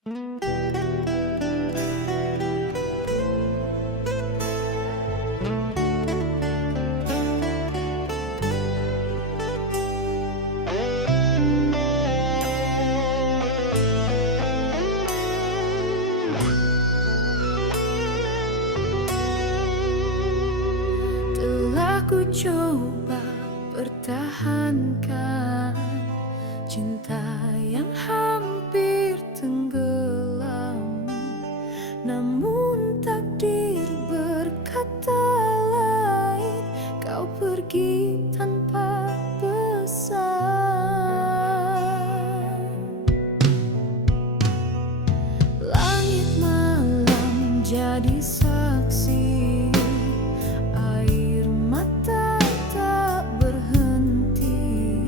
Telah ku coba pertahankan cinta yang hampir tenggelam, namun takdir berkata lain. Kau pergi tanpa pesan. Langit malam jadi saksi, air mata tak berhenti.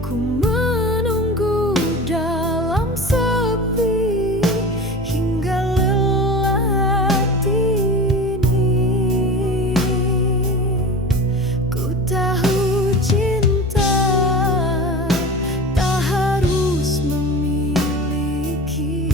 Ku menunggu dalam sepi hingga lelah hati ini. Ku tahu cinta tak harus memiliki,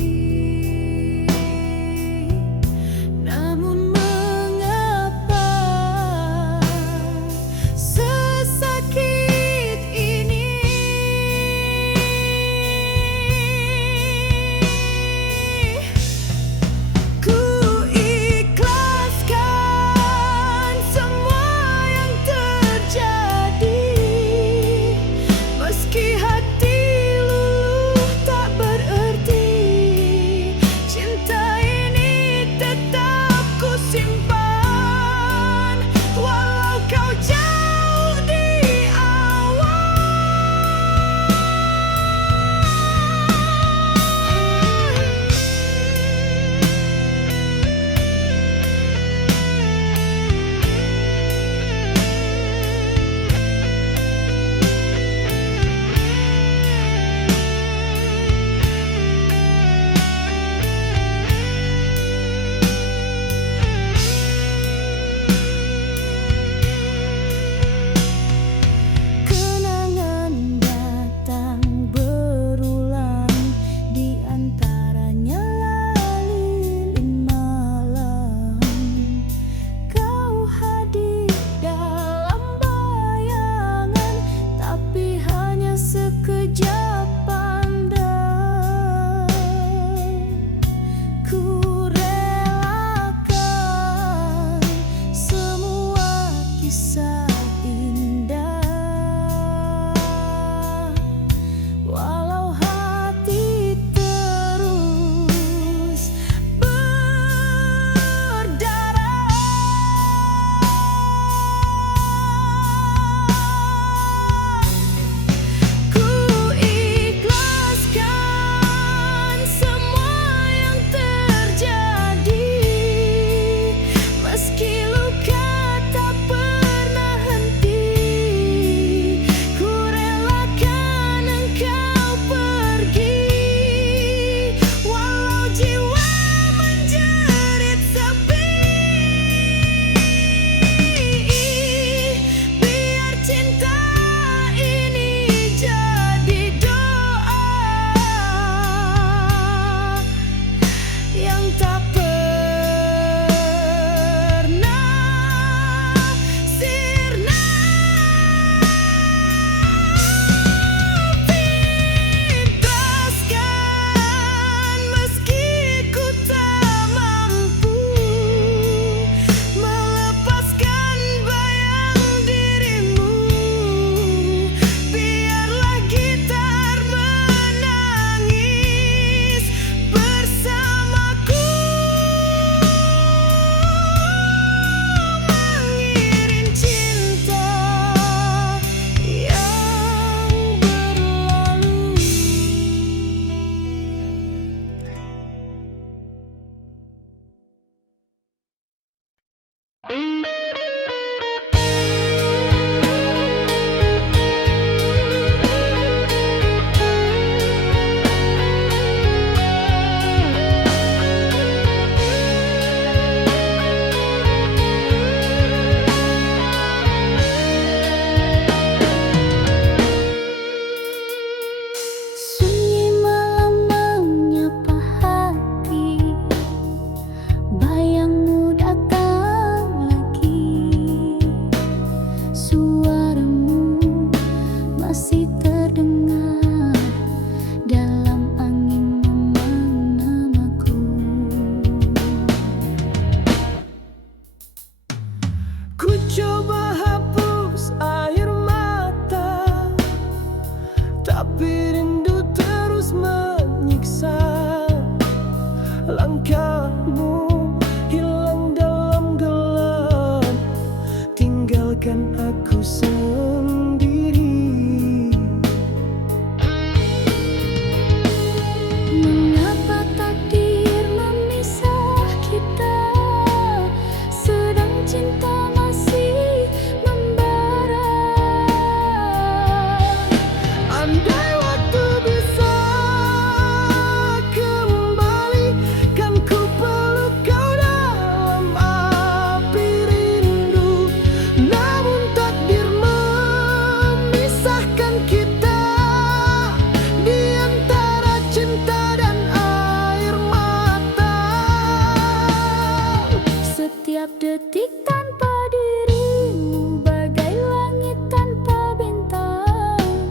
Detik tanpa dirimu bagai langit tanpa bintang.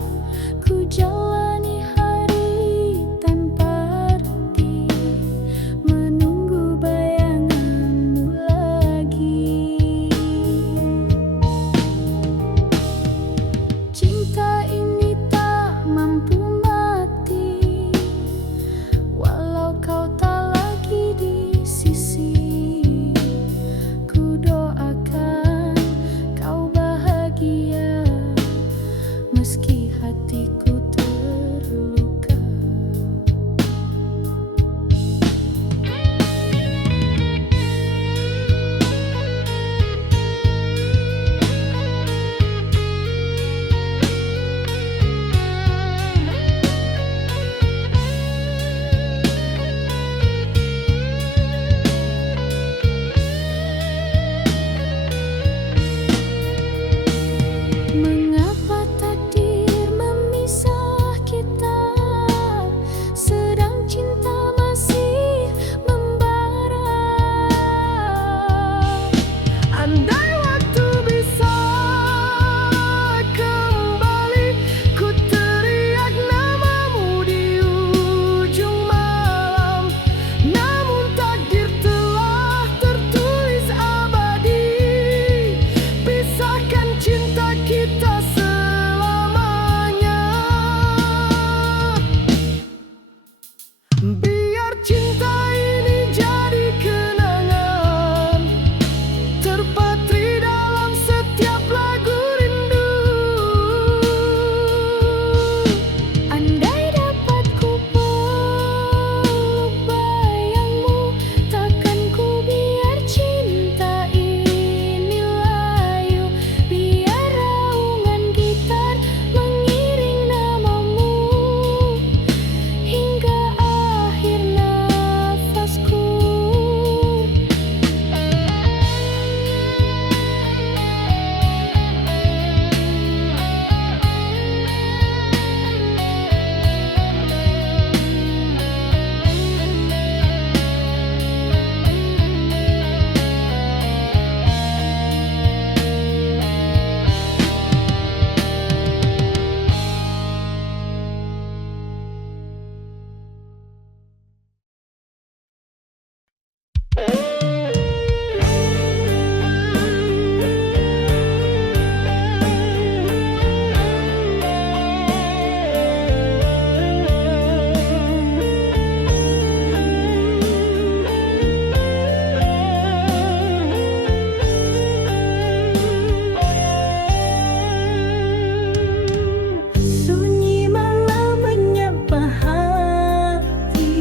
Ku jalani hari tanpa arti, menunggu bayanganmu lagi. Cinta ini tak mampu mati, walau kau tak lagi di sisi. Ku doakan kau bahagia meski hatiku terluka. Mengapa takdir memisah kita, sedang cinta masih membara? Andai waktu bisa kembali, ku teriak namamu di ujung malam. Namun takdir telah tertulis abadi, pisahkan cinta kita selamanya. Biar cinta ini jadi kenangan, terpatri dalam setiap lagu rindu. Andai dapat ku peluk bayangmu, takkan ku biar cinta ini layu. Biar raungan gitar mengiring namamu hingga akhir nafasku. Sunyi malam menyapa hati,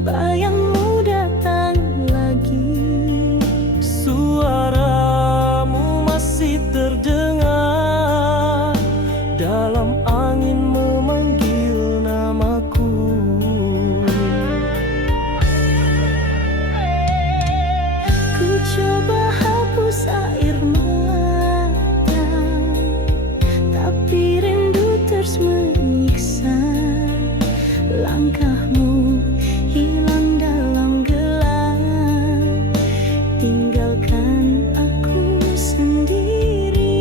bayangmu datang lagi. Suaramu masih terdengar dalam angin memanggil namaku. Ku coba hapus air mata, tapi rindu terus menyiksa. Langkahmu hilang dalam gelap, tinggalkan aku sendiri.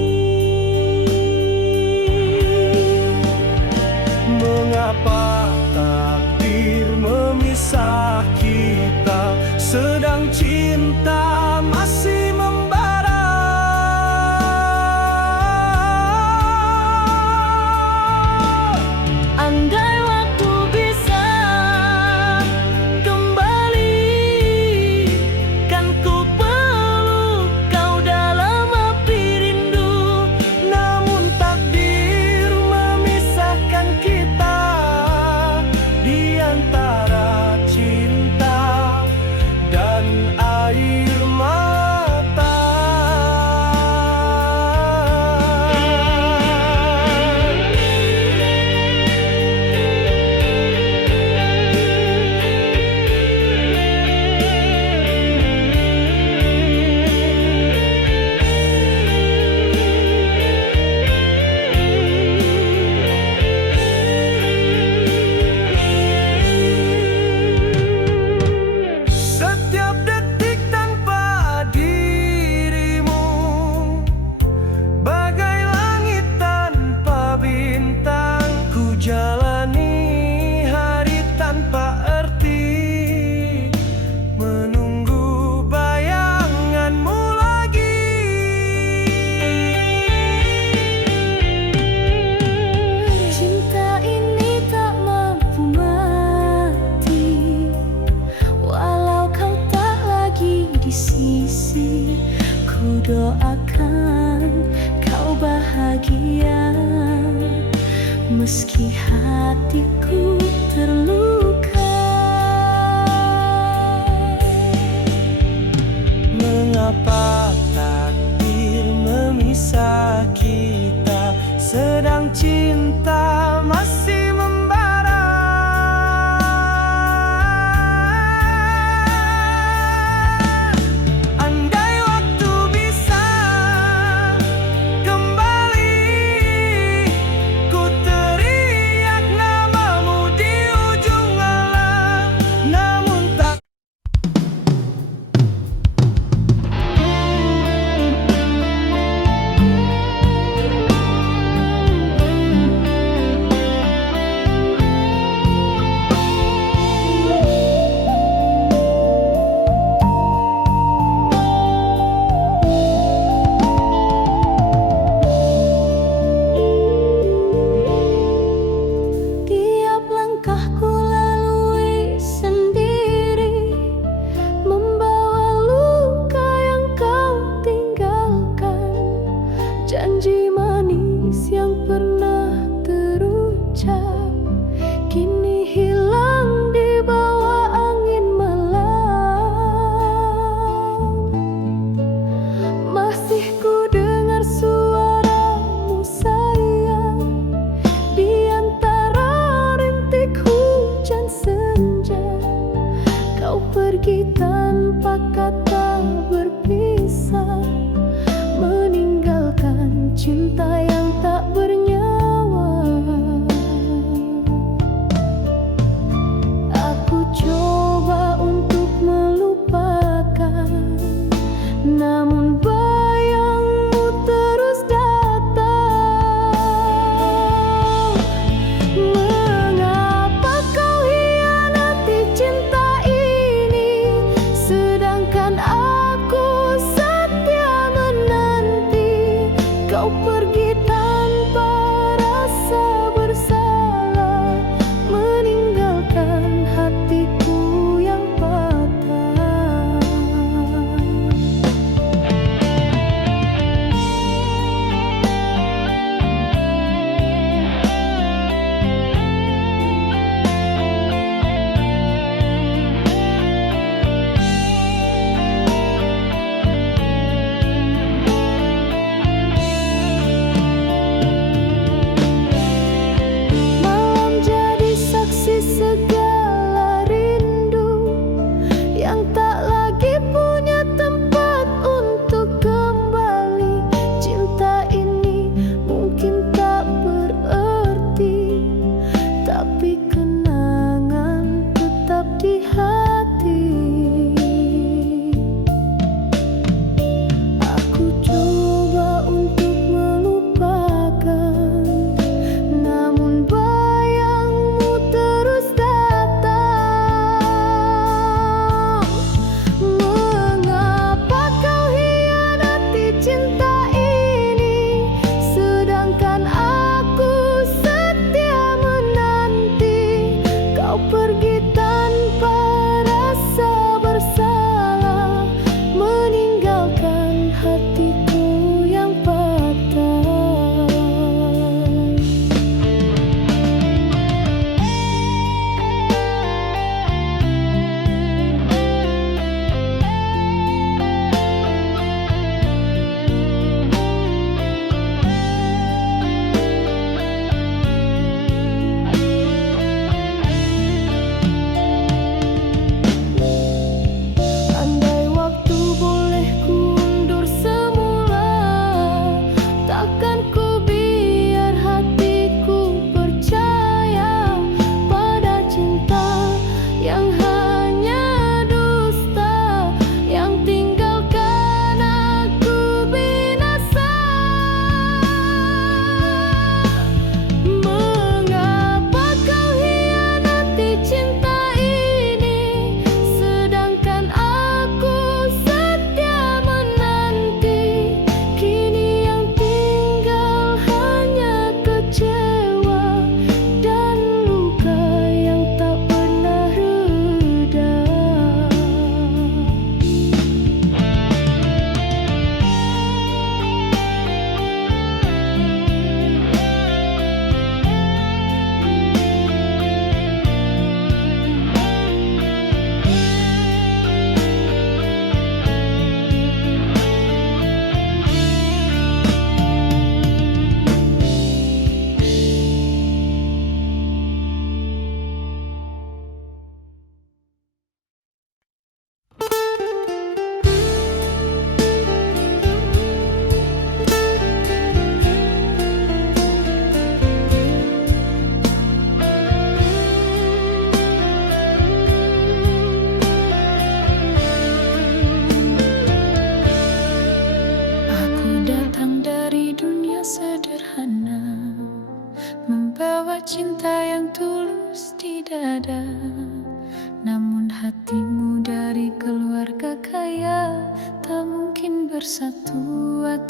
Mengapa takdir memisah kita, sedang cinta masih membara? Andai waktu bisa meski hatiku terluka. Mengapa takdir memisah kita, sedang cinta masih membara? Andai waktu bisa kembali, ku teriak namamu di ujung alam. Namun tak Tiap langkahku lalui sendiri, membawa luka yang kau tinggalkan. Janji manis yang pernah terucap kini hilang di bawah angin malam. Masih ku dengar suaramu sayang di antara rintik hujan senja. Kau pergi tanpa kata berpisah, meninggalkan cinta yang tak bernyawa. Aku coba untuk melupakan, namun bayangmu terus datang. Mengapa kau hianati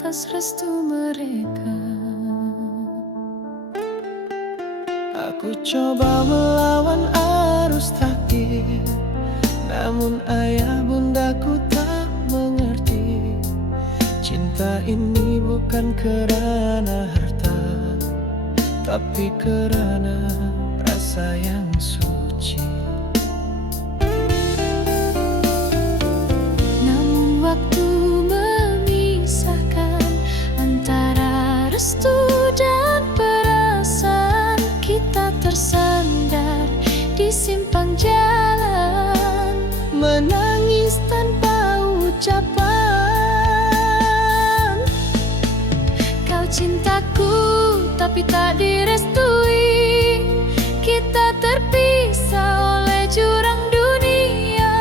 atas restu mereka. Aku coba melawan arus takdir, namun ayah bundaku tak mengerti. Cinta ini bukan kerana harta, tapi kerana rasa yang suci. Namun waktu memisahkan antara restu dan perasaan. Kita tersandar di simpang jalan, menangis tanpa ucapan. Kau cintaku tapi tak direstui. Kita terpisah oleh jurang dunia.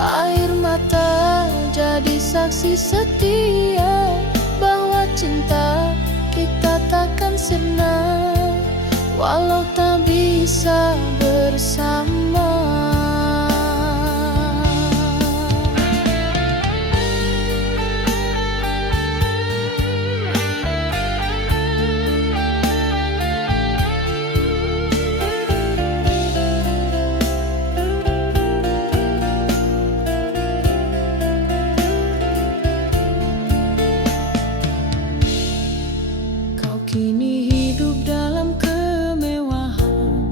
Air mata jadi saksi setia bahwa cinta kita takkan sirna walau tak bisa bersama. Kau kini hidup dalam kemewahan,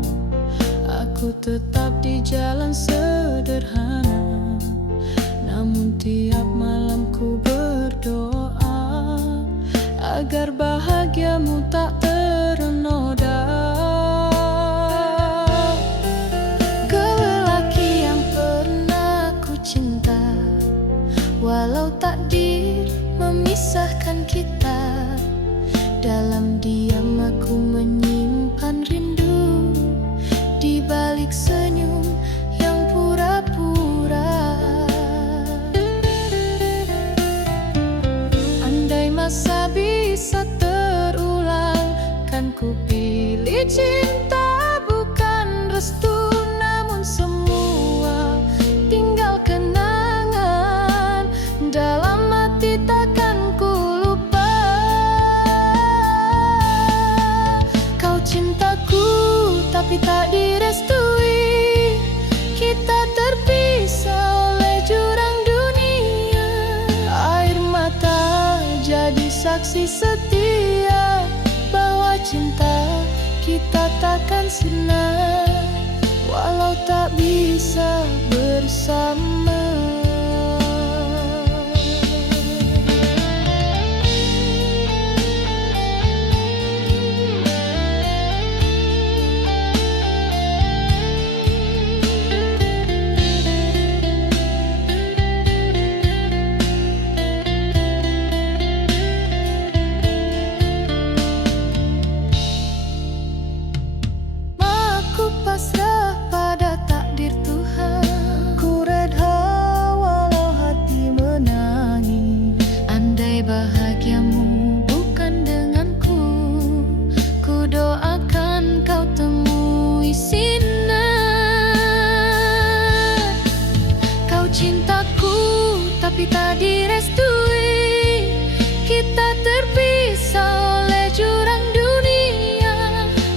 aku tetap di jalan sederhana. Namun tiap malam ku berdoa agar bahagiamu tak ternoda. Kau lelaki yang pernah ku cinta, walau takdir memisahkan kita. Dalam diam aku menyimpan rindu di balik senyum yang pura-pura. Andai masa bisa terulang, kan ku pilih cinta bukan restu. Namun semua tinggal kenangan dalam hati, takkan ku lupa. Kau cintaku tapi tak direstui. Kita terpisah oleh jurang dunia. Air mata jadi saksi setia bahwa cinta kita takkan sirna walau tak bisa bersama. Pasrah pada takdir Tuhan, ku redha walau hati menangis. Andai bahagiamu bukan denganku, ku doakan kau temui sinar. Kau cintaku tapi tak direstui. Kita terpisah oleh jurang dunia.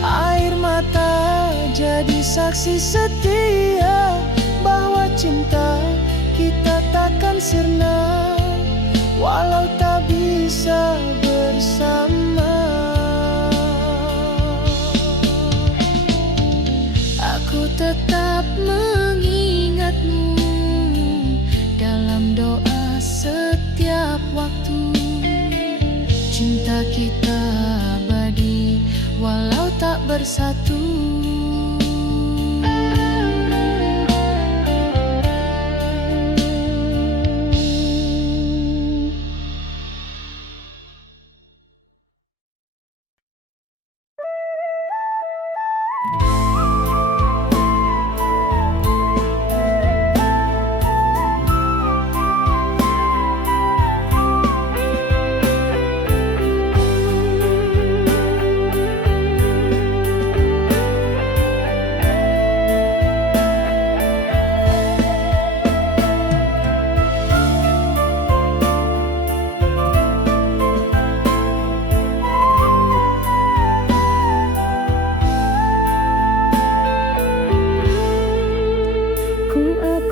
Air mata jadi saksi setia bahwa cinta kita takkan sirna walau tak bisa bersama. Aku tetap mengingatmu dalam doa setiap waktu. Cinta kita abadi walau tak bersatu.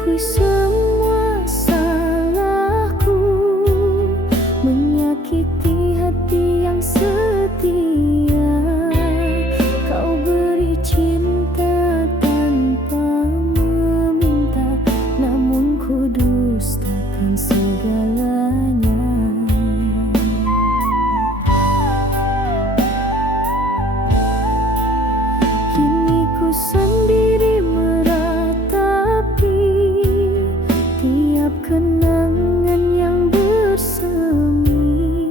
Akui semua salahku, menyakiti hati yang setia. Kau beri cinta tanpa meminta, namun ku dustakan segalanya. Kini ku sendiri meratapi tiap kenangan yang bersemi.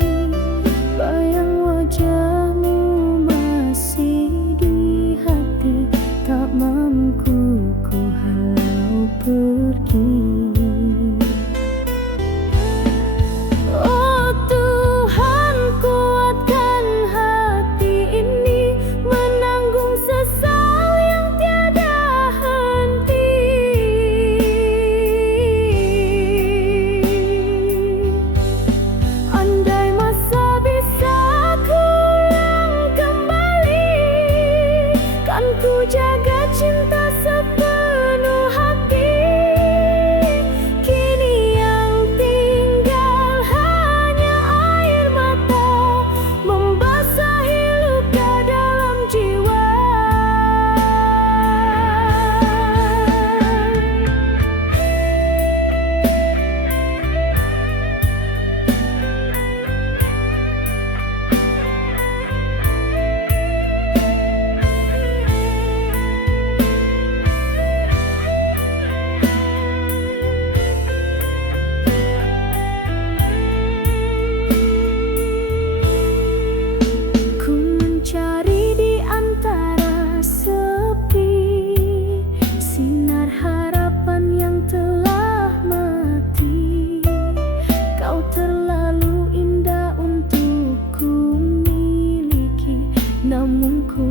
Bayang wajahmu masih di hati, tak mampu ku halau pergi. Oh Tuhan, kuatkan hati ini menanggung sesal yang tiada henti. Andai masa bisa kuulang kembali, kan ku jaga cinta sepenuh hati. Kini yang tinggal hanya air mata, membasahi luka dalam jiwa. Ku mencari di antara sepi sinar harapan yang telah mati. Kau terlalu indah untuk ku miliki, namun ku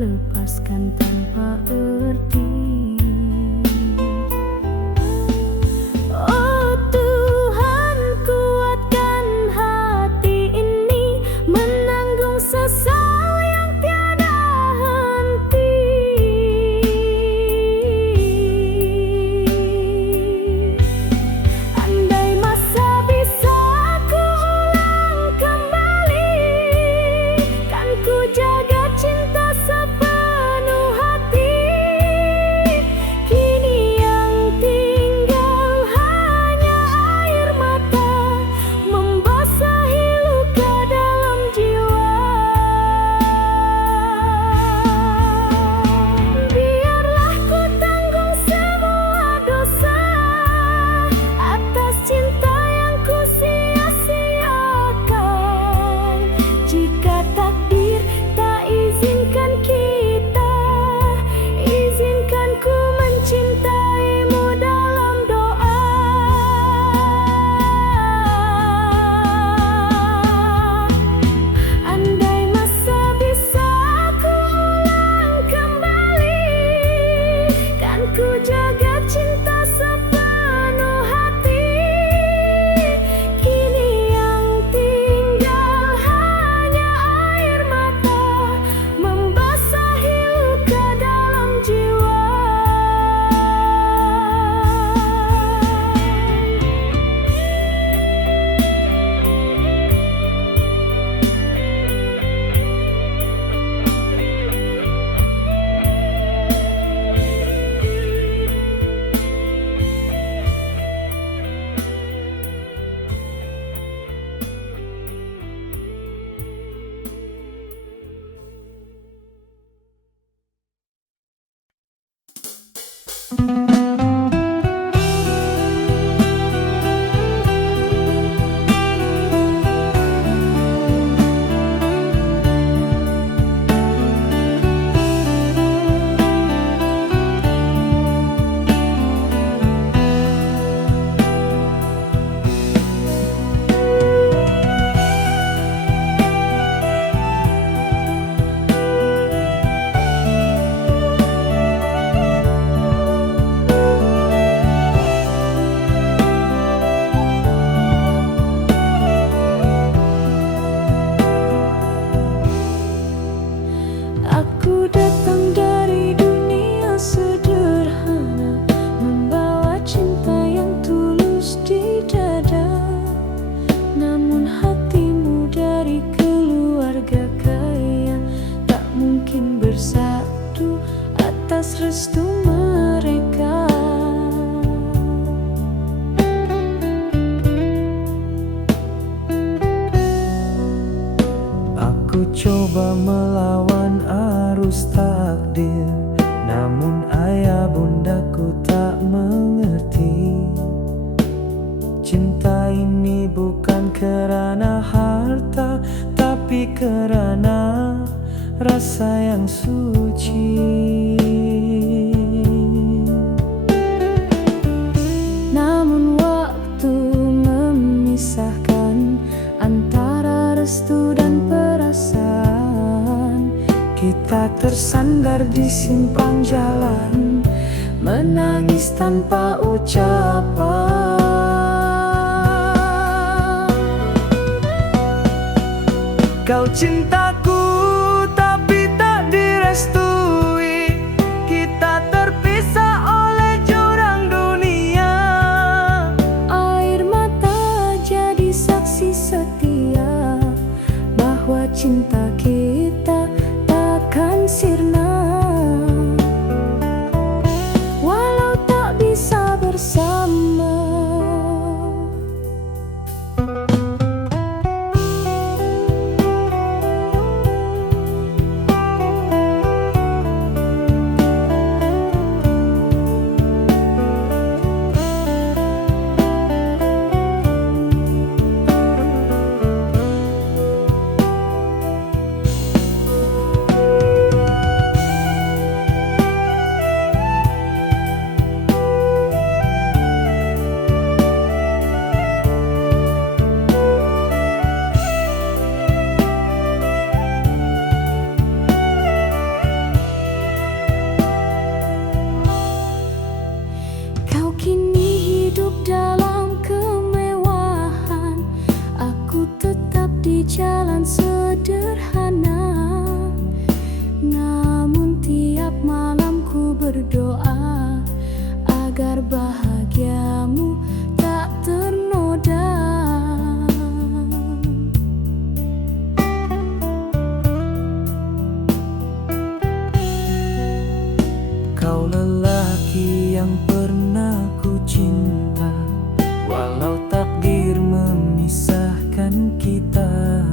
lepaskan tanpa erti. Oh Tuhan, kuatkan hati ini menanggung sesal yang tiada henti. Andai masa bisa kuulang kembali, kan ku jaga cinta sepenuh hati. Kini yang tinggal hanya air mata, membasahi luka dalam jiwa. Biarlah ku tanggung semua dosa atas cinta yang ku sia-siakan. Jika takdir tak izinkan kita, izinkan ku mencintaimu dalam doa. Andai masa bisa kuulang kembali, kan ku jaga cinta sepenuh hati. Kini yang tinggal hanya air mata, membasahi luka dalam jiwa. tertulis tanpa ucapan. Kau cintaku tapi tak direstui, kita terpisah oleh jurang dunia. Air mata jadi saksi setia bahwa cinta kita takkan sirna, walau tak bisa bersama. Kau kini hidup dalam kemewahan, aku tetap di jalan sederhana. Namun tiap malam ku berdoa agar bahagiamu tak ternoda. Kau lelaki yang pernah ku cinta, walau takdir memisahkan kita.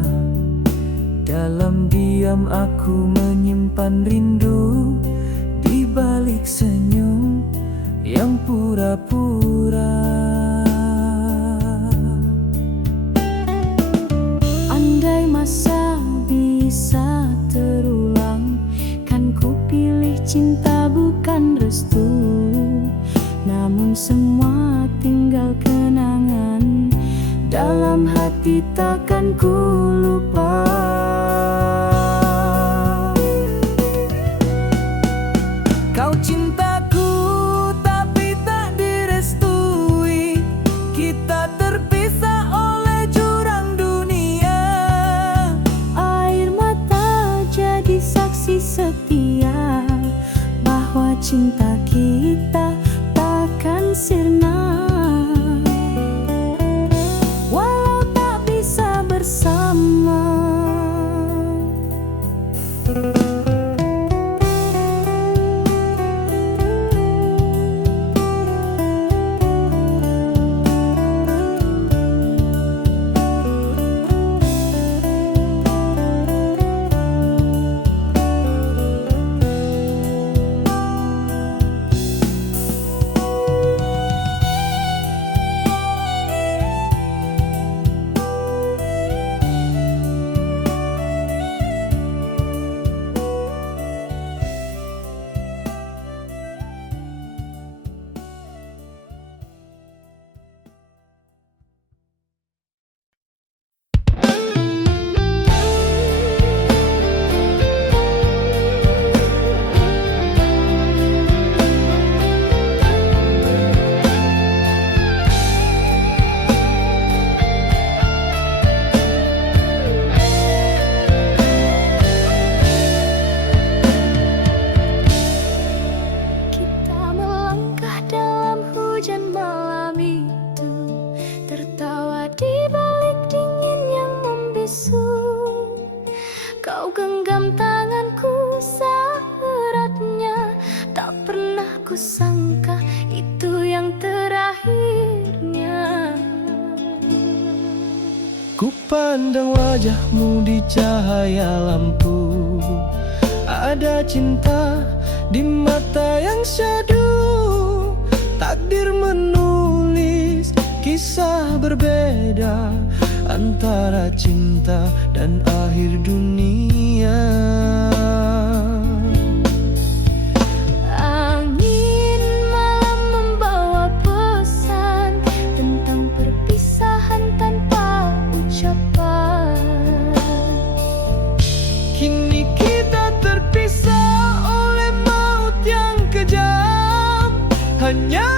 Dalam diam aku menyimpan rindu, di balik senyum yang pura-pura. Andai masa bisa terulang, kan ku pilih cinta bukan restu. Namun semua tinggal kenangan, dalam hati takkan ku lupa. Kau cintaku tapi tak direstui, kita terpisah oleh jurang dunia. Air mata jadi saksi setia bahwa cinta kita takkan sirna, walau tak bisa bersama. Kau genggam tanganku saat-eratnya, tak pernah ku sangka itu yang terakhirnya. Ku pandang wajahmu di cahaya lampu, ada cinta di mata yang syahdu. Takdir menulis kisah berbeda antara cinta dan akhir dunia. Angin malam membawa pesan tentang perpisahan tanpa ucapan. Kini kita terpisah oleh maut yang kejam, hanya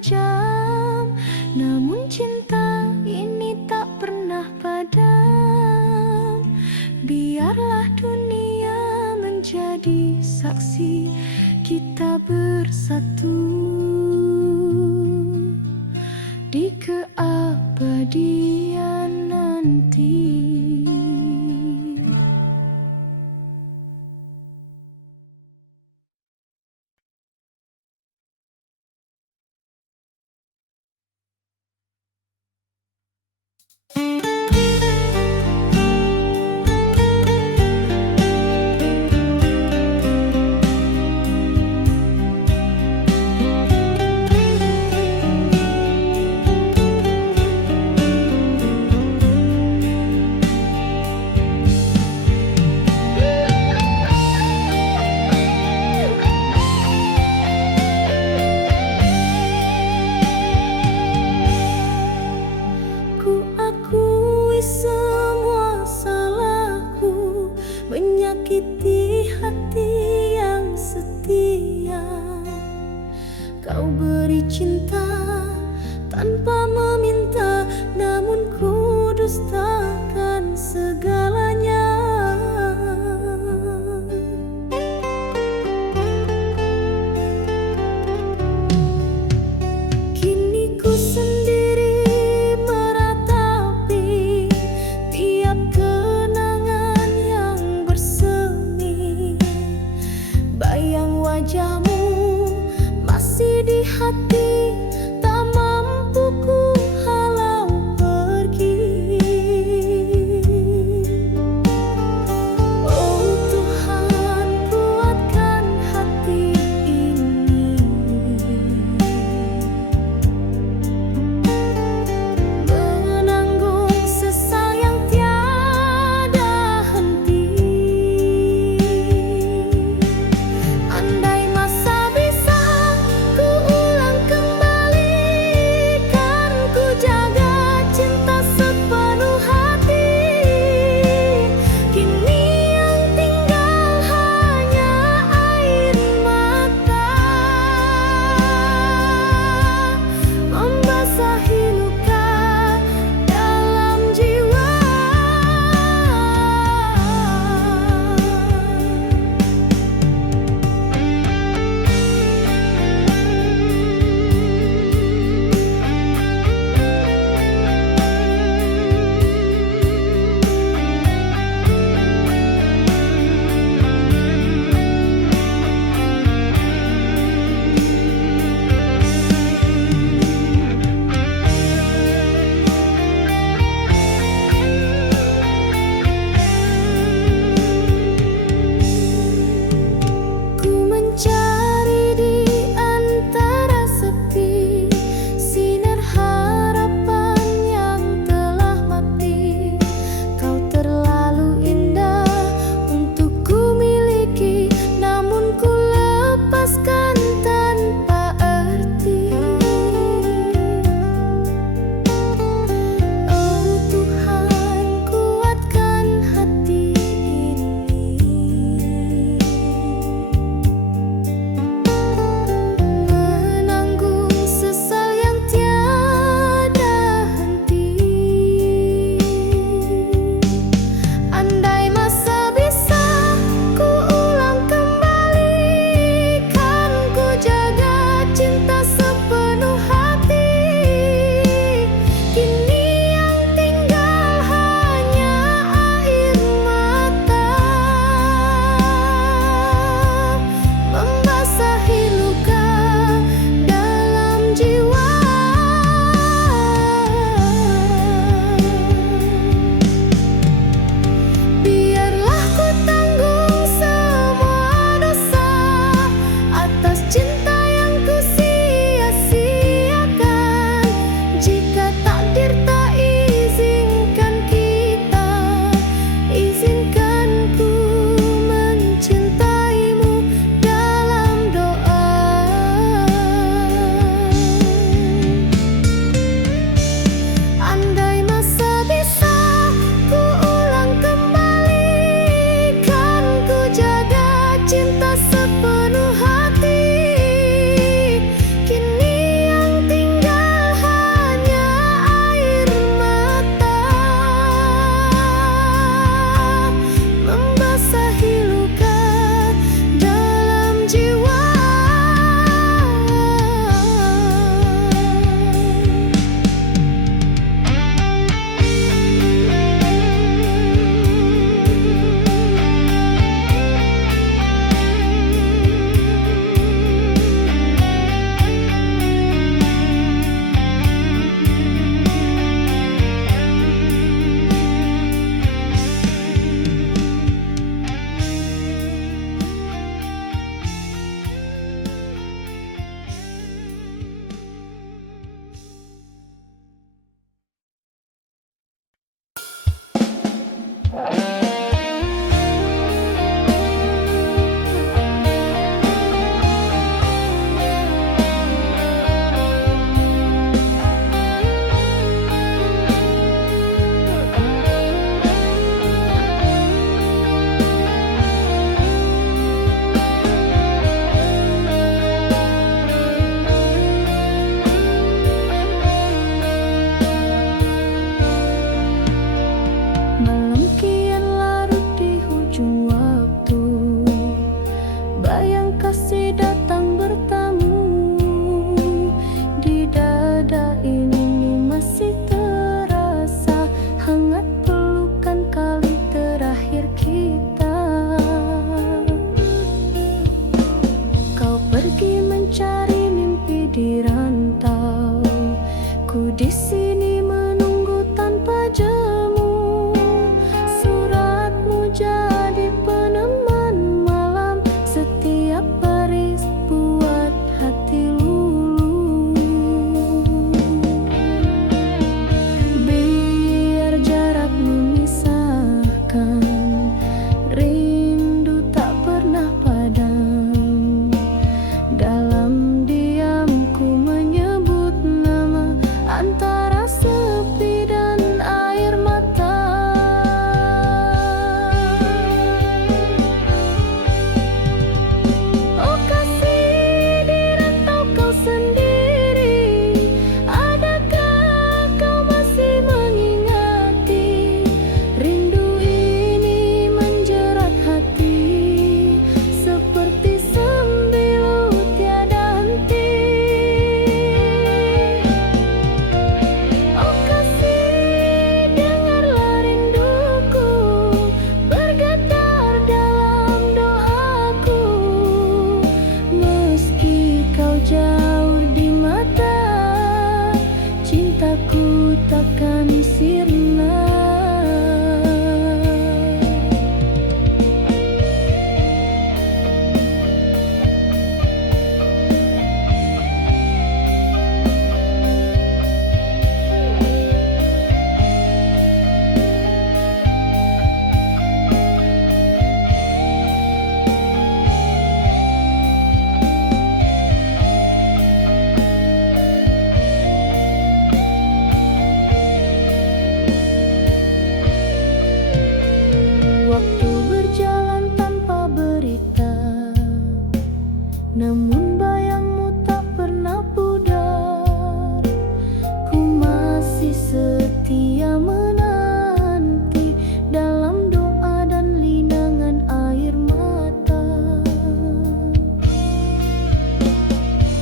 kejam, namun cinta ini tak pernah padam. Biarlah dunia menjadi saksi kita bersatu di keabadian nanti. Ku akui semua salahku, menyakiti hati yang setia. Kau beri cinta tanpa meminta, namun ku dustakan segalanya. Kini ku sendiri meratapi tiap kenangan yang bersemi. Bayang wajahmu masih di hati, tak mampu ku mencari mimpi di rantau. Ku di sini menunggu tanpa jemu. Suratmu jadi peneman malam, setiap baris buat hati luluh. Biar jarak memisahkan, rindu tak pernah padam. Dalam diamku menyebut nama, antara sepi dan air mata. Oh kasih, di rantau kau sendiri, adakah kau masih mengingati? Rindu ini menjerat hati, seperti sembilu tiada henti. Oh kasih, dengarlah rinduku bergetar dalam doaku. Meski kau jauh di mata, cintaku takkan sirna. Waktu berjalan tanpa berita, namun bayangmu tak pernah pudar. Ku masih setia menanti dalam doa dan linangan air mata.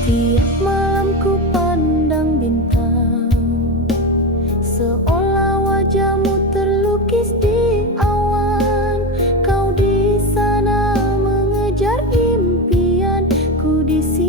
Tiap malam ku pandang bintang, seolah wajahmu terlukis di awan. Kau di sana mengejar impian, ku di sini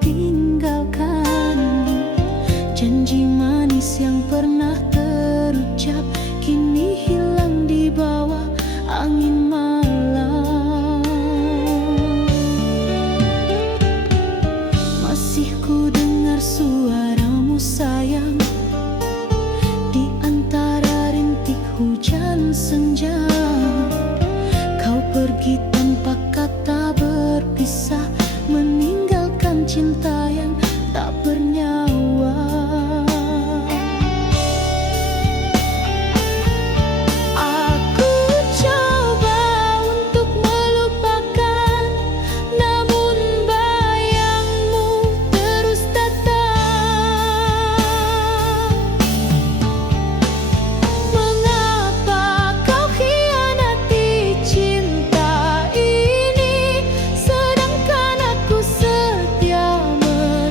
tinggalkan. Janji manis yang pernah terucap kini hilang di bawah angin malam. Masih ku dengar suaramu sayang di antara rintik hujan senja. Kau pergi tanpa kata berpisah, meninggalkan cinta yang tak bernyawa. Aku coba untuk melupakan, namun bayangmu terus datang. Mengapa kau khianati cinta ini, sedangkan aku setia menunggu?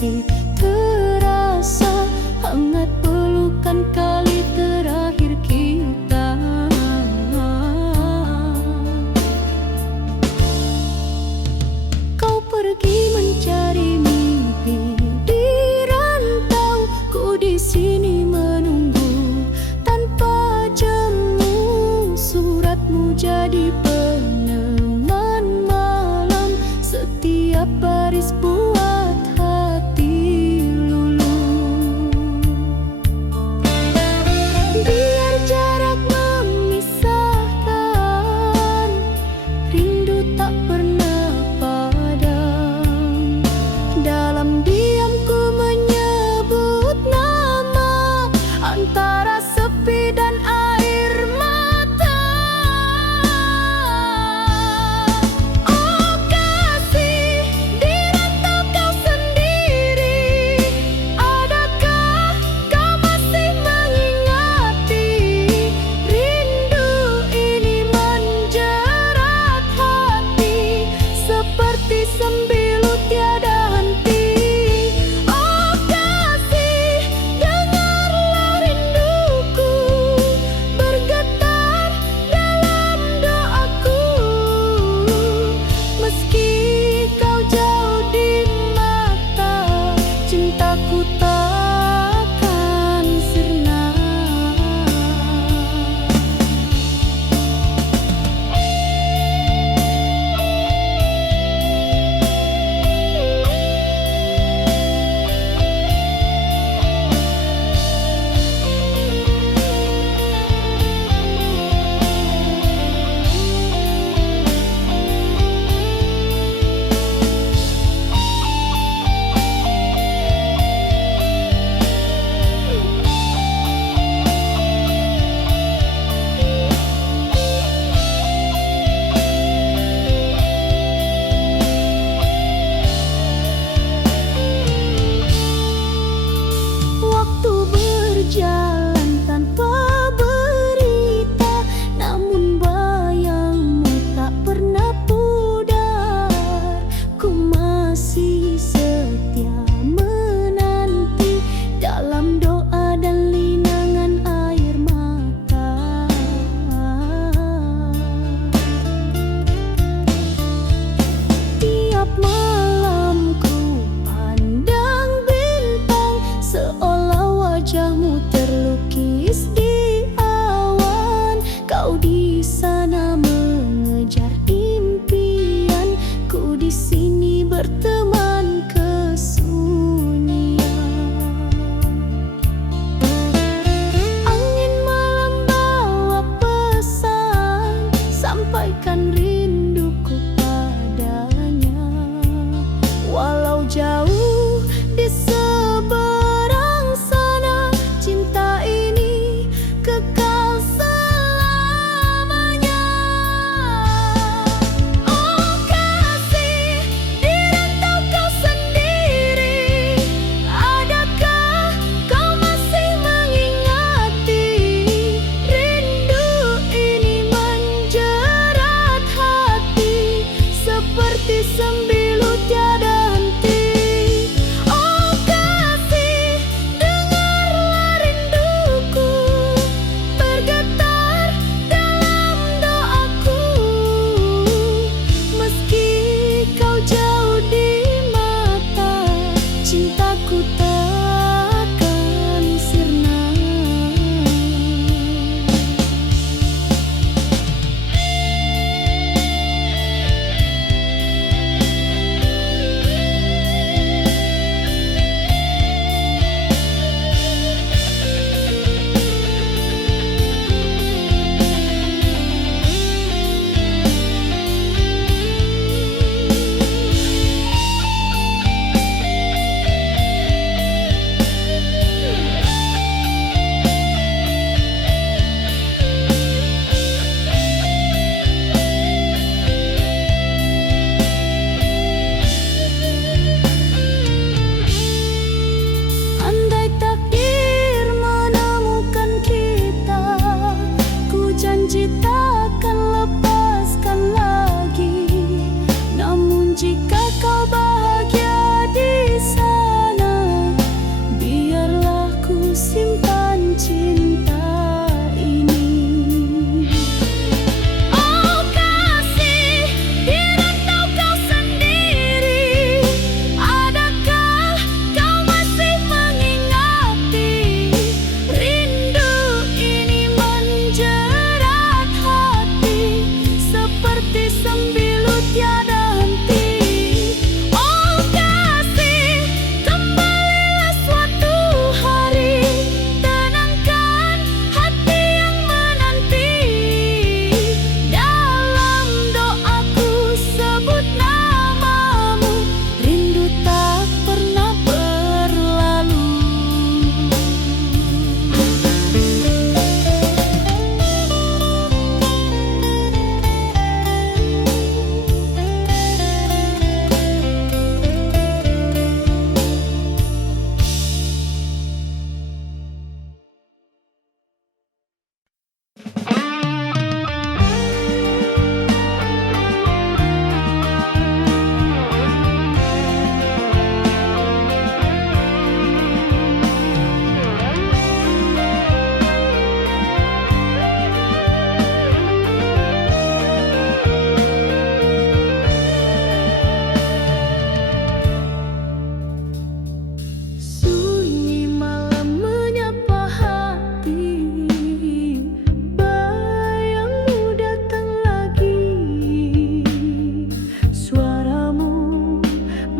masih terasa hangat pelukan kali terakhir kita. Kau pergi mencari mimpi di rantau, ku di sini menunggu tanpa jemu. Suratmu jadi peneman malam, setiap baris buat hati lulu. Biar jarak memisahkan, rindu tak pernah padam. Dalam diam ku menyebut nama, antara sepi dan air mata. Oh kasih, di rantau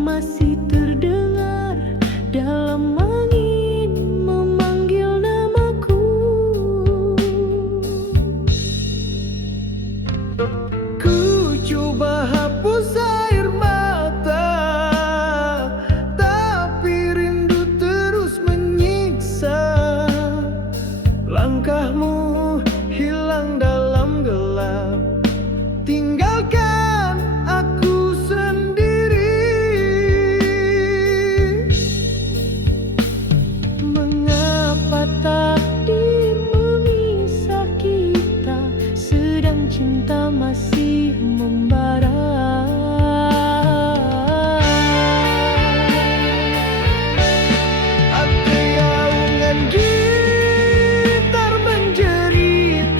masih terdengar dalam angin memanggil namaku. Ku coba hapus air mata, tapi rindu terus menyiksa. Langkahmu hilang dalam gelap, tinggalkan aku sendiri. Mengapa takdir memisah kita, sedang cinta masih membara. Hati aungan gitar menjerit,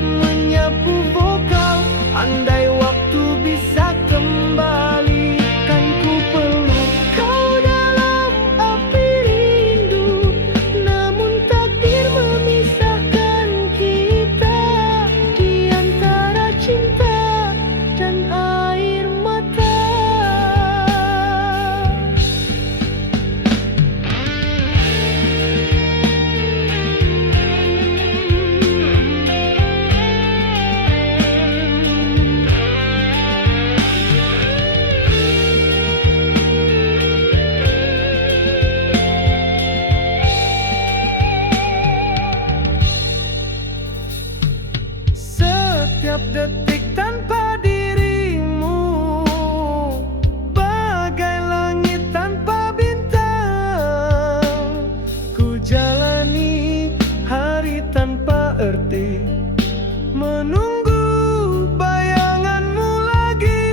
menyapu vokal. Andai waktu bisa kembali, kan ku peluk kau dalam api rindu. Namun takdir memisahkan kita di antara cinta dan air mata. Setiap detik tanpa dirimu, bagai langit tanpa bintang. Ku jalani hari tanpa erti, menunggu bayanganmu lagi.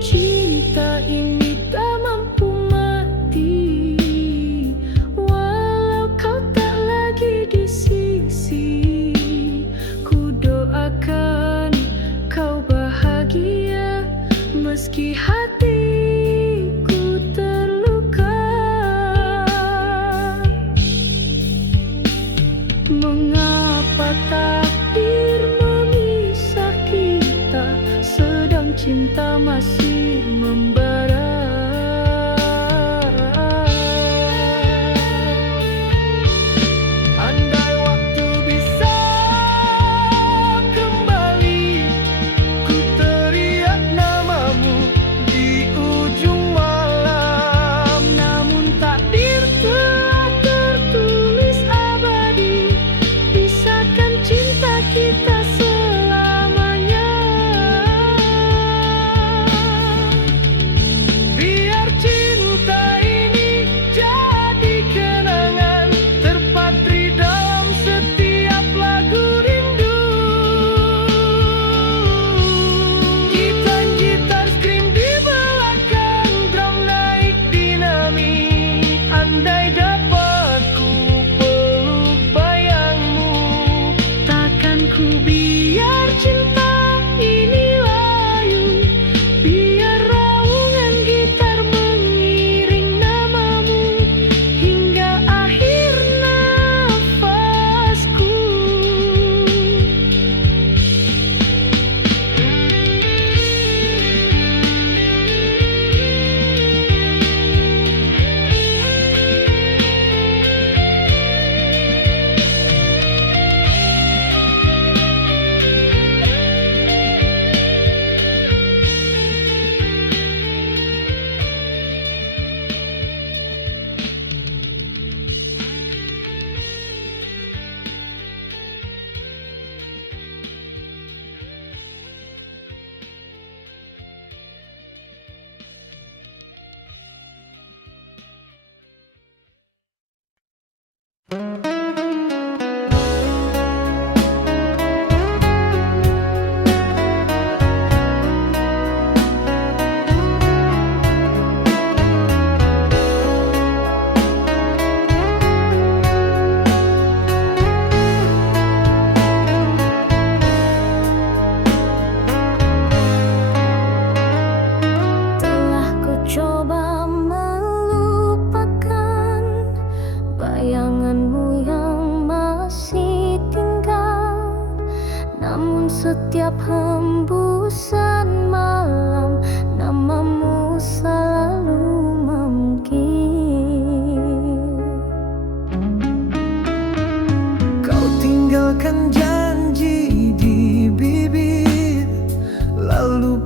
Cinta ini tak mampu mati, walau kau tak lagi di sisi. Ku doakan kau bahagia, meski hatiku terluka. Mengapa takdir memisah kita, sedang cinta masih membara. Andai waktu bisa kembali, ku teriak namamu di ujung malam. Namun takdir telah tertulis abadi, pisahkan cinta kita selamanya.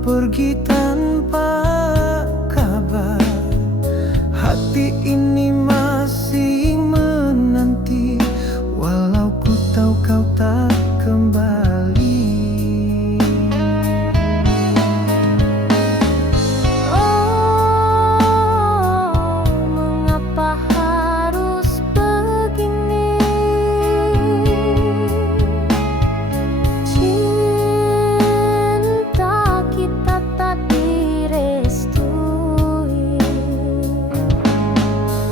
pergi tanpa kabar. Hati ini masih menanti, walau ku tahu kau tak kembali. Oh, mengapa harus begini? Cinta kita tak direstui.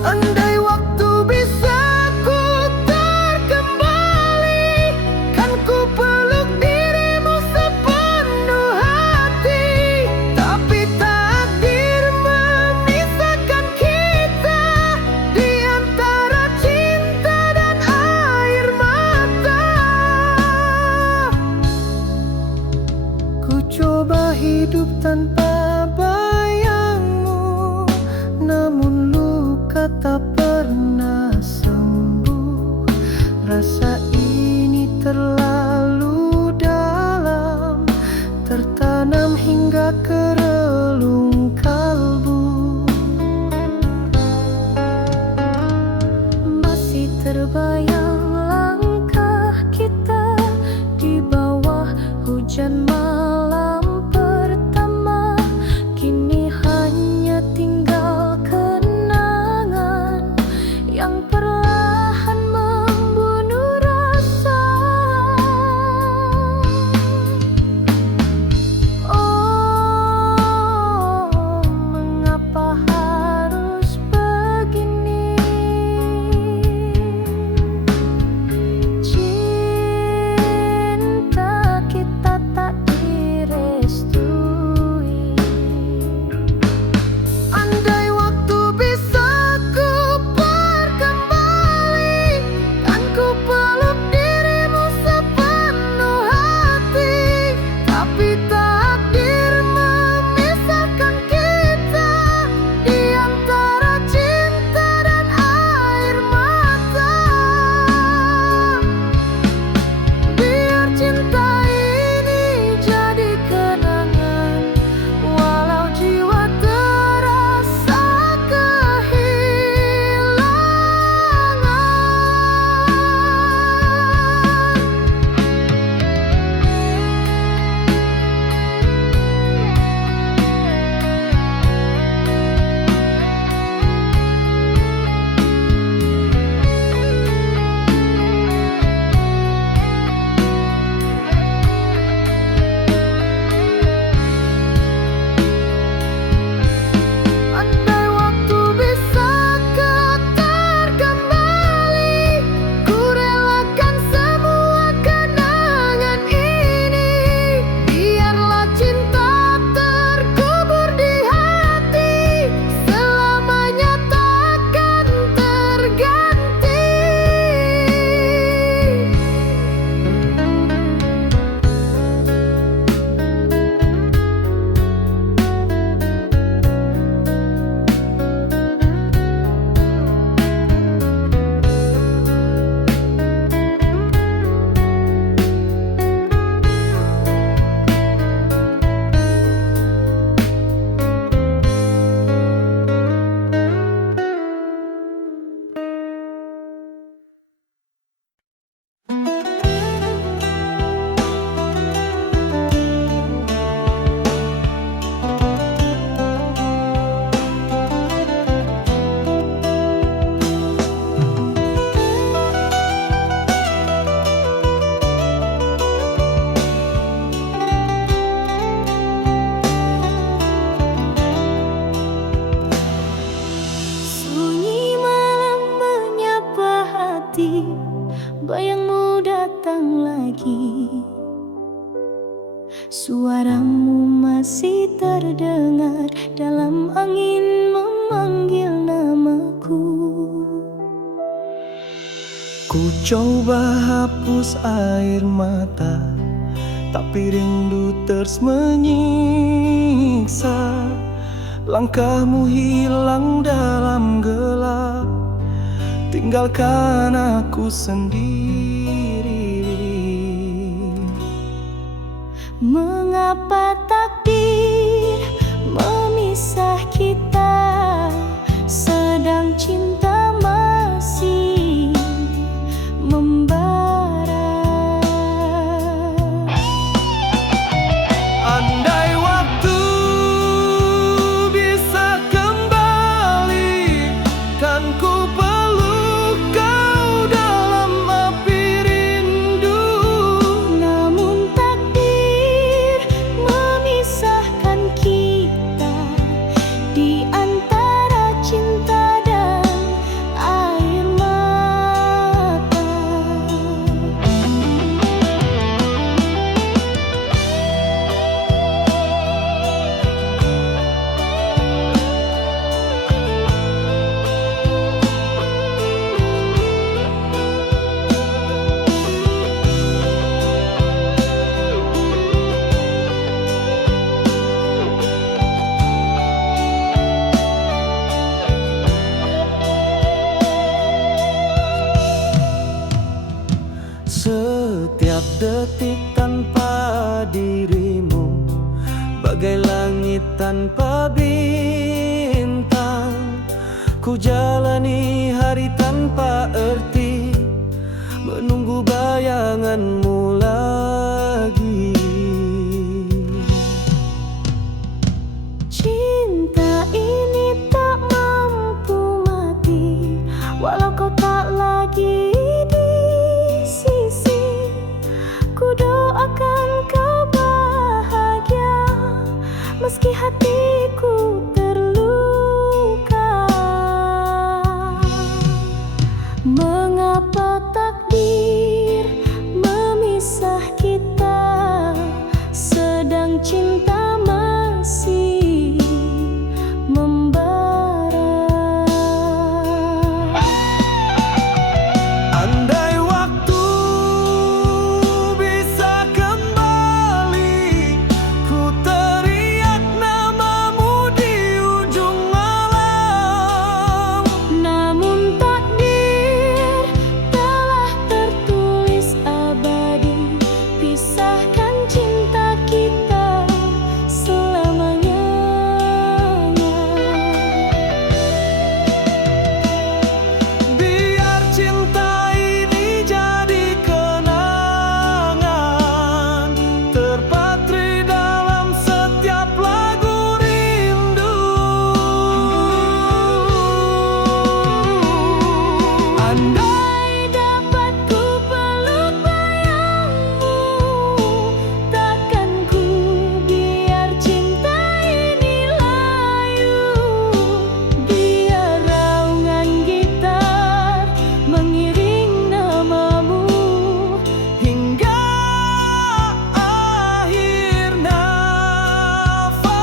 Andai waktu bisa ku terkembali, kan ku peluk dirimu sepenuh hati. Tapi takdir memisahkan kita di antara cinta dan air mata. Ku coba hidup tanpa bayangmu, namun luka tak pernah sembuh. Rasa ini terlalu dalam, tertanam hingga ke relung kalbu. Masih terbayang langkah kita di bawah hujan malam pertama. Kini hanya tinggal kenangan yang perlahan membunuh rasa. Oh, mengapa harus begini? Cinta kita tak direstui. Andai waktu bisa ku perkembali, kan ku peluk dirimu sepenuh hati. Tapi takdir memisahkan kita di antara cinta dan air mata. Biar cinta ini jadi kenangan, walau jiwa terasa andai waktu bisa ku terkembali, ku relakan semua kenangan ini. Biarlah cinta terkubur di hati, selamanya takkan terganti. Sunyi malam menyapa hati, bayangmu datang lagi. Suaramu masih terdengar dalam angin memanggil namaku. Ku coba hapus air mata, tapi rindu terus menyiksa. Langkahmu hilang dalam gelap, tinggalkan aku sendiri. Mengapa takdir langit tanpa bintang. Ku jalani hari tanpa arti, menunggu bayanganmu lagi. Cinta ini tak mampu mati, walau kau tak lagi di sisi. Ku doakan kau bahagia, meski hatiku terluka. Mengapa takdir memisah kita, sedang cinta masih membara. Andai waktu bisa kembali, ku teriak namamu di ujung malam. Namun takdir telah tertulis abadi, pisahkan cinta kita selamanya. Biar cinta ini jadi kenangan, terpatri dalam setiap lagu rindu. Andai dapat ku peluk bayangmu, takkan ku biar cinta ini layu. Biar raungan gitar mengiring namamu Hingga akhir nafasku.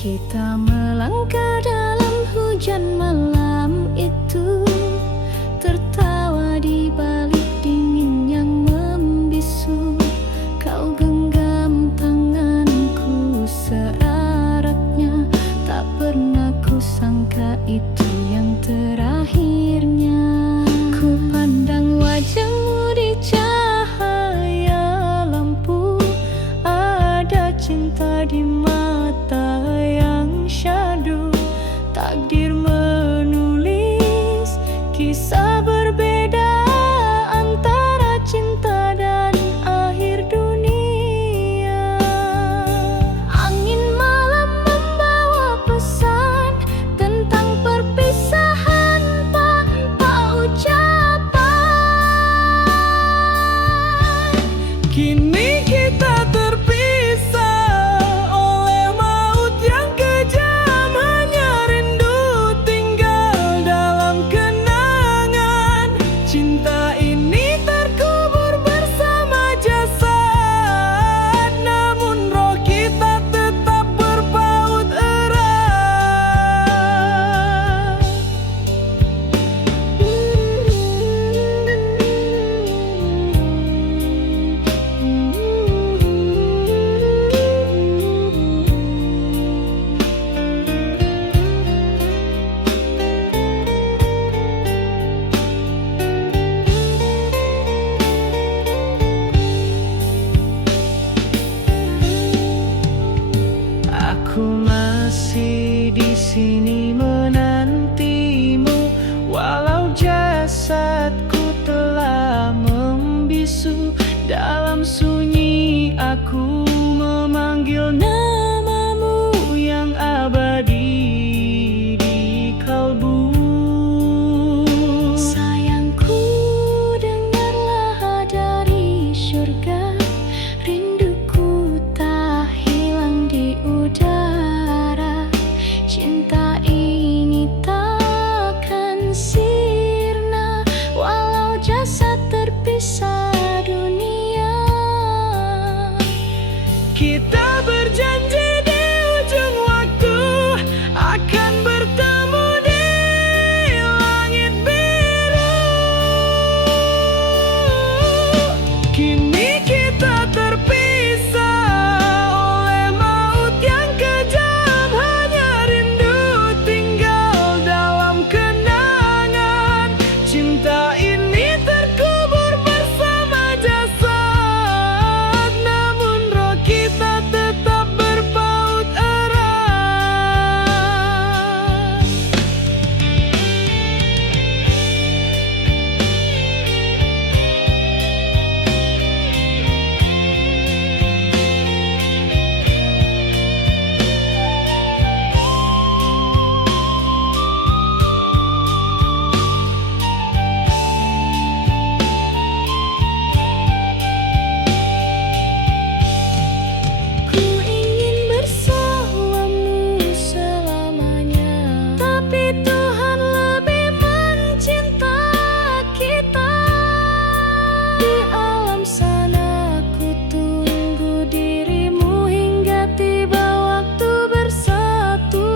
Kita melangkah dalam hujan malam itu, tertawa di balik dingin yang membisu. Kau genggam tanganku seeratnya, tak pernah ku sangka itu yang terakhirnya. Ku pandang wajahmu di cahaya lampu, ada cinta di mata yang syahdu. Takdir menulis kisah berbeda antara cinta dan akhir dunia. Angin malam membawa pesan tentang perpisahan tanpa ucapan. Kini kita terpisah oleh maut yang kejam, hanya rindu tinggal dalam kenangan. Cinta ini terkubur bersama jasad, namun roh kita tetap berpaut erat. Aku masih di sini menantimu, walau jasadku telah membisu. Dalam sunyi aku Kita berjanji di ujung waktu akan bertemu di langit biru. Kini kita terpisah oleh maut yang kejam. Hanya rindu tinggal dalam kenangan. Cinta ini terkubur bersama jasad, namun roh kita tetap berpaut erat. Ku ingin bersamamu selamanya, tapi Tuhan lebih mencinta kita. Di alam sana ku tunggu dirimu hingga tiba waktu bersatu.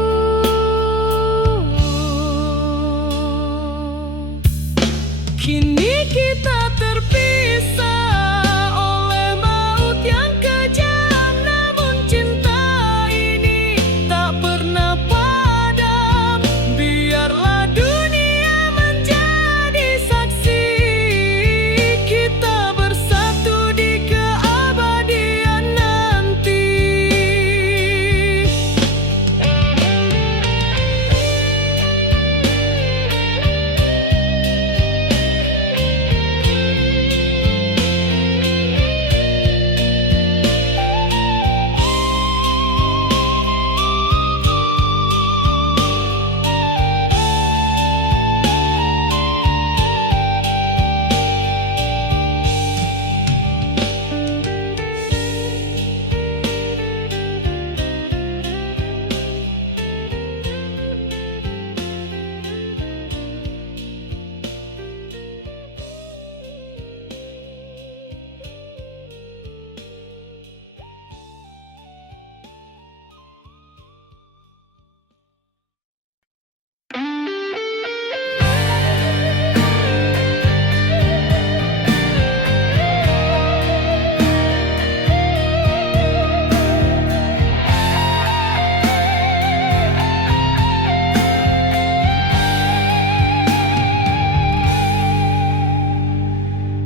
Kini kita terpisah oleh maut yang kejam, namun cinta ini tak pernah padam. Biarlah dunia menjadi saksi, kita bersatu di keabadian nanti.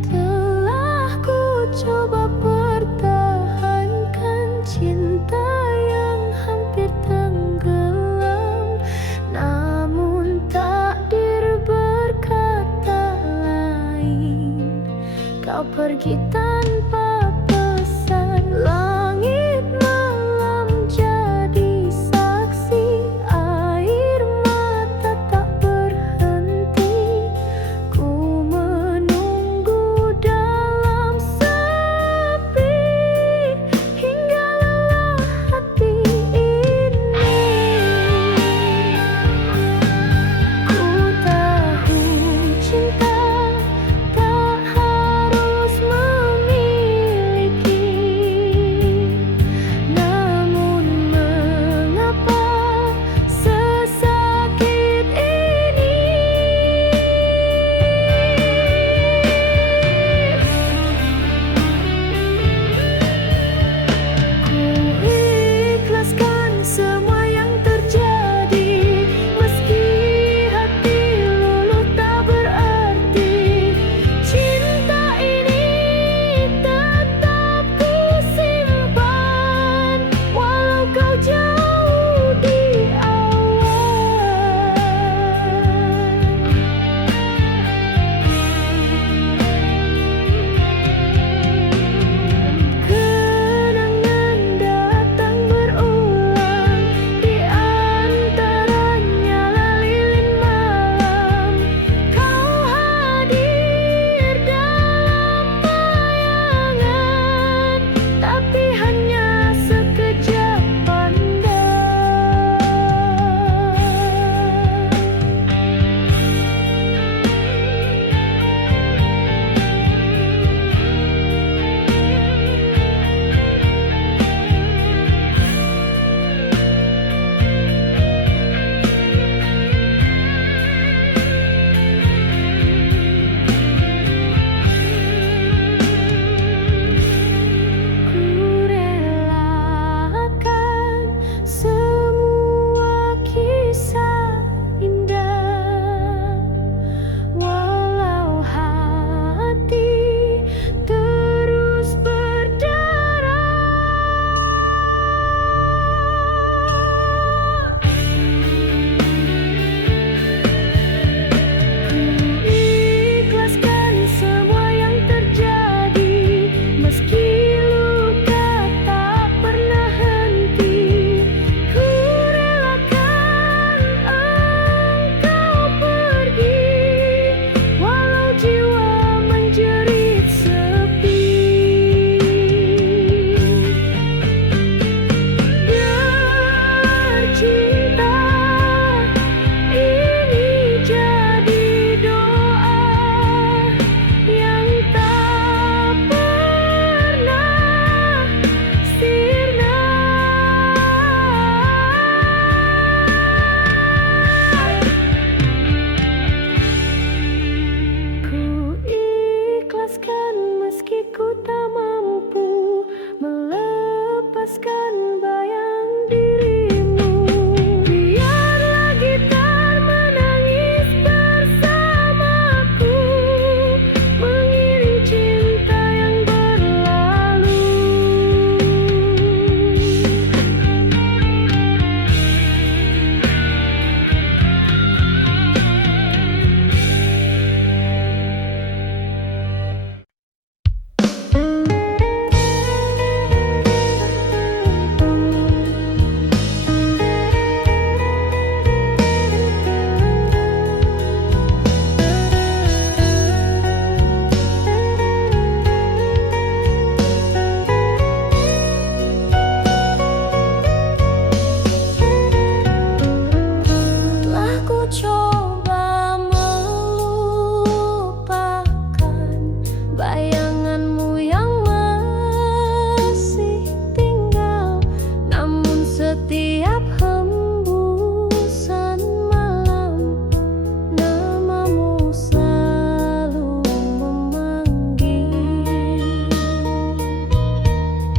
Telah ku coba pertahankan cinta yang hampir tenggelam, namun takdir berkata lain. Kau pergi tanpa pesan. Langit malam jadi saksi, air mata tak berhenti. Ku menunggu dalam sepi hingga lelah hati ini. Ku tahu cinta tak harus lepaskan bayang dirimu. Biarlah gitar menangis bersamaku, mengiring cinta yang berlalu. Telah ku coba melupakan bayanganmu yang masih tinggal, namun setiap hembusan malam namamu selalu memanggil.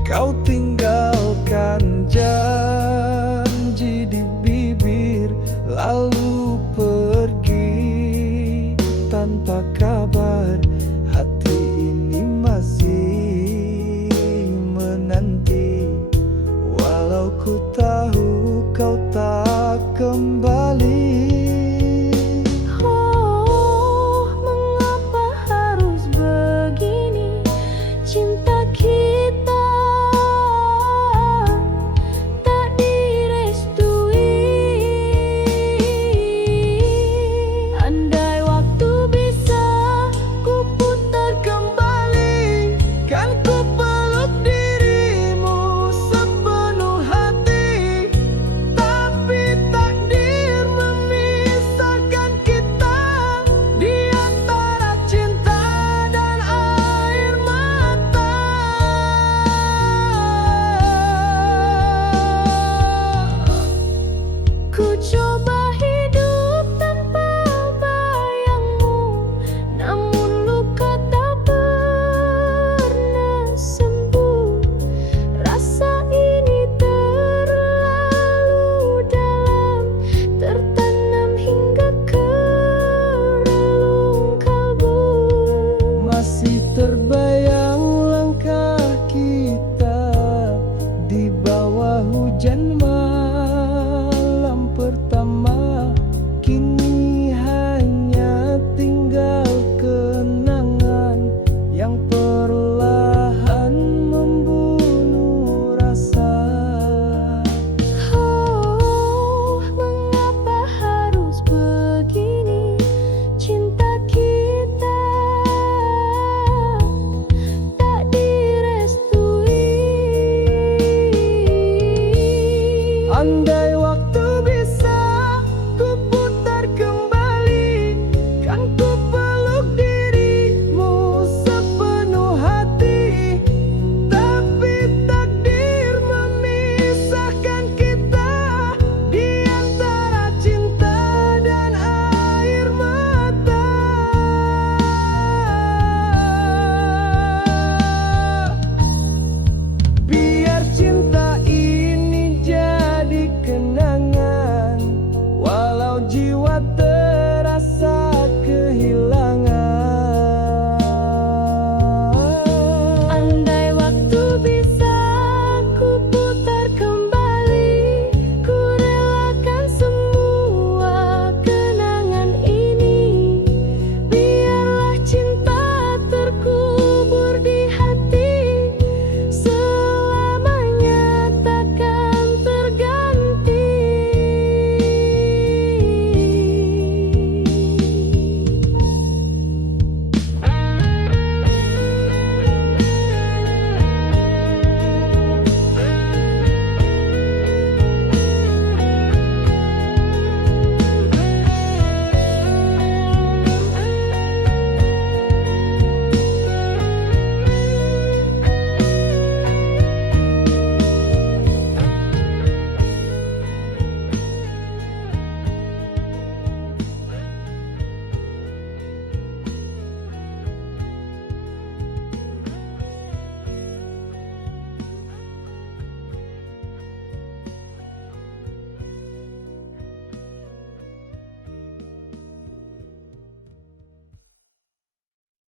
Kau tinggalkan janji di bibir, lalu pergi tanpa kabar. Hati ini masih menanti, walau ku tahu